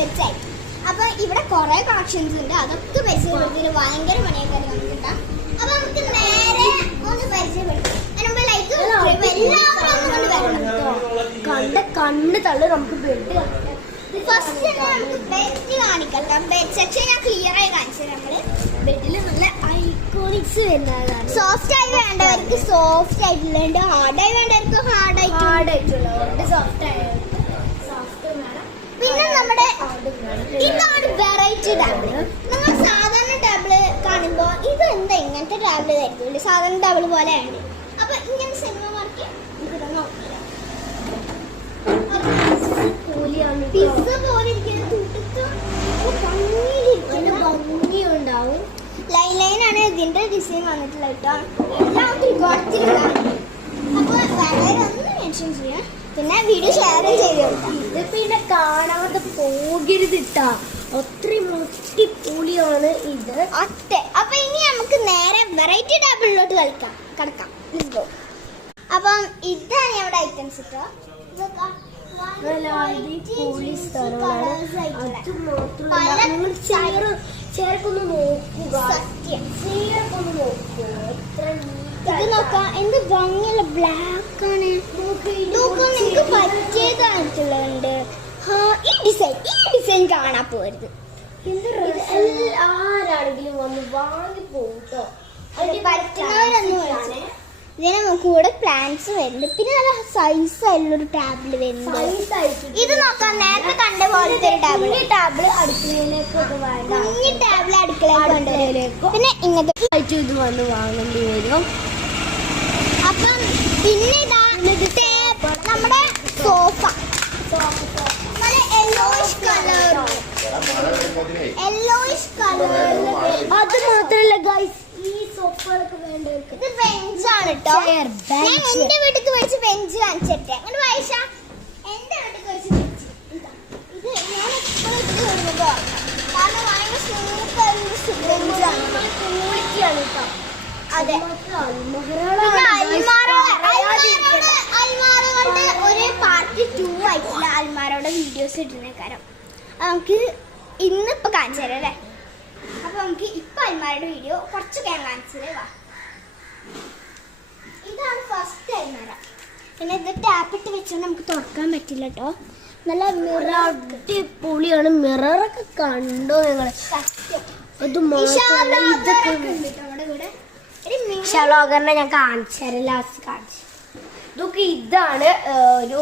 Website. അപ്പൊ ഇവിടെ കുറെ കളക്ഷൻസ് ഉണ്ട്, അതൊക്കെ പരിചയപ്പെടുത്തിയിട്ട് ഭയങ്കര പണിയൊക്കെ നമുക്ക് കിട്ടാം. അപ്പൊ നമുക്ക് നേരെ ഒന്ന് പരിചയപ്പെടുത്താം. കണ്ണ് തള്ളു നമുക്ക് ബെഡ് ഫസ്റ്റ് നമുക്ക് ബെഡ് കാണിക്കാം. ബെഡ് സെക്ഷൻ ഞാൻ ക്ലിയർ ആയി കാണിച്ചു. നമ്മള് ബെഡിൽ നല്ല ഐക്കോണിക്സ് വരുന്നതാണ്. സോഫ്റ്റ് ആയി വേണ്ടവർക്ക് സോഫ്റ്റ് ആയിട്ടുള്ള, ഹാർഡായി വേണ്ടവർക്ക് ഹാർഡായിട്ടുള്ള സോഫ്റ്റ് ആയിട്ട്. പിന്നെ നമ്മുടെ ഇതാണ് വെറൈറ്റി ടേബിൾ. നമ്മൾ സാധാരണ ടേബിൾ കാണുമ്പോൾ ഇത് എന്താ ഇങ്ങനത്തെ ടേബിൾ വരുന്നുണ്ട്, സാധാരണ ടേബിൾ പോലെയാണ്. അപ്പൊ ഇങ്ങനെ സിനിമ മാർക്ക് പിസ്സ പോലെ ഭംഗിയുണ്ടാവും. ലൈൻ ലൈനാണ് ഇതിന്റെ ഡിസൈൻ വന്നിട്ടുള്ളത് കേട്ടോ. എല്ലാം ത്രികോണത്തിലുള്ളതാണ്. അപ്പൊ വളരെ ഒന്ന് മെൻഷൻ ചെയ്യാം, പിന്നെ വീഡിയോ ഷെയർ ചെയ്ത് കൊടുക്കാം. ഇത് പിന്നെ കാണാതെ പോകരുത് ഇട്ടാ, അത്രയും അടിപൊളിയാണ് ഇത്. അപ്പൊ ഇനി നമുക്ക് നേരെ വെറൈറ്റി ടേബിളിലോട്ട് കടക്കാം. അപ്പം ഇതാണ് നമ്മുടെ ഐറ്റംസ് കേട്ടോ. ചേർക്കൊന്ന് നോക്കുക, ഇത് നോക്കാം. എന്ത് ഭംഗിയുള്ള ബ്ലാക്ക് ആണ്. നിങ്ങൾക്ക് പറ്റിയതായിട്ടുള്ളുണ്ട്. ഈ ഡിസൈൻ കാണാൻ പോരുത്. ആരാണെങ്കിലും വന്ന് വാങ്ങി പോട്ടോ. പറ്റുന്നവരൊന്നും ഇതിന് കൂടെ പ്ലാന്റ്സ് വരുന്നുണ്ട്. പിന്നെ നല്ല സൈസ് ആയിട്ടുള്ളൊരു ടേബിൾ വരുന്നുണ്ട്. ഇത് നോക്കാം, നേരത്തെ കണ്ട പോലത്തെ ഒരു ടേബിൾ. അടുക്കളയിലേക്ക് കുഞ്ഞി ടേബിൾ അടുക്കളയിലേക്ക് കൊണ്ടുവരും. പിന്നെ ഇങ്ങനത്തെ ഇത് വന്ന് വാങ്ങേണ്ടി വരും. അപ്പം പിന്നെ ഇതാ നമ്മുടെ സോഫ. Yellowish colour. അത് മാത്രല്ല ഗൈസ്, ഈ സോഫകളൊക്കെ വേണ്ടവർക്ക് ഇത് ബെഞ്ചാണ് കേട്ടോ. ഞാൻ എന്റെ വീട്ടിൽ വെച്ച് ബെഞ്ച് കാണിച്ചിട്ടെ. അങ്ങനെ വായിച്ച എന്റെ വീട്ടിൽ വെച്ച് ബെഞ്ച് ഇത് ഞാൻ എപ്പോഴും ഇത് വരുമ്പോ കാരണം ഭയങ്കര സ്മൂത്ത് ബെഞ്ചാണ്. ക്വാളിറ്റിയാണ് കേട്ടോ. അതെ, അൽമാറകളുടെ ഒരു പാർട്ട് 2 ആയിട്ടുള്ള അൽമാറയുടെ വീഡിയോസ് ഇടുന്നേക്കാരം നമുക്ക് ഇന്നിപ്പോ കാണിച്ചു തരാം അല്ലേ. അപ്പൊ നമുക്ക് ഇപ്പൊ അൽമാരയുടെ വീഡിയോ കുറച്ചൊക്കെ ഞാൻ കാണിച്ചത്. ഇതാണ് ഫസ്റ്റ് അൽമാര. പിന്നെ ഇത് ടാപ്പിട്ട് വെച്ചുകൊണ്ട് നമുക്ക് തുറക്കാൻ പറ്റില്ല കേട്ടോ. നല്ല മിറർ, അടിപൊളിയാണ്. മിററൊക്കെ കണ്ടോ നിങ്ങള്? അത് ഷലോകറിനെ ഞാൻ കാണിച്ചു തരാം, ലാസ്റ്റ് കാണിച്ചു. ഇതൊക്കെ ഇതാണ് ഒരു